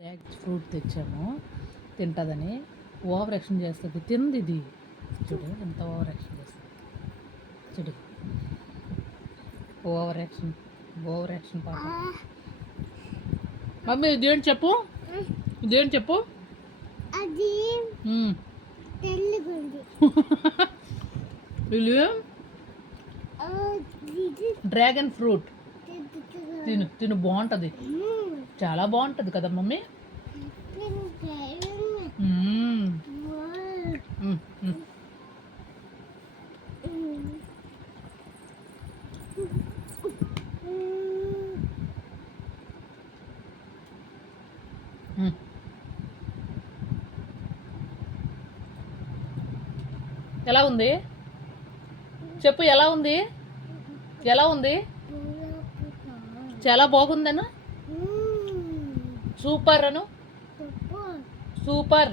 Packet fruit తెచ్చాము తింటుందని over action చేస్తుంది. తింది ఇది చూడు ఎంత ఓవర్ యాక్షన్ చేస్తుంది చూడు. ఓవర్ యాక్షన్ పాప. మమ్మీ ఇదేంటి చెప్పు, ఇదేంటి చెప్పు. డ్రాగన్ ఫ్రూట్ తిను తిను బాగుంటుంది, చాలా బాగుంటుంది కదా మమ్మీ. ఎలా ఉంది చెప్పు, ఎలా ఉంది, ఎలా ఉంది? చాలా బాగుందను, సూపర్ అను, సూపర్.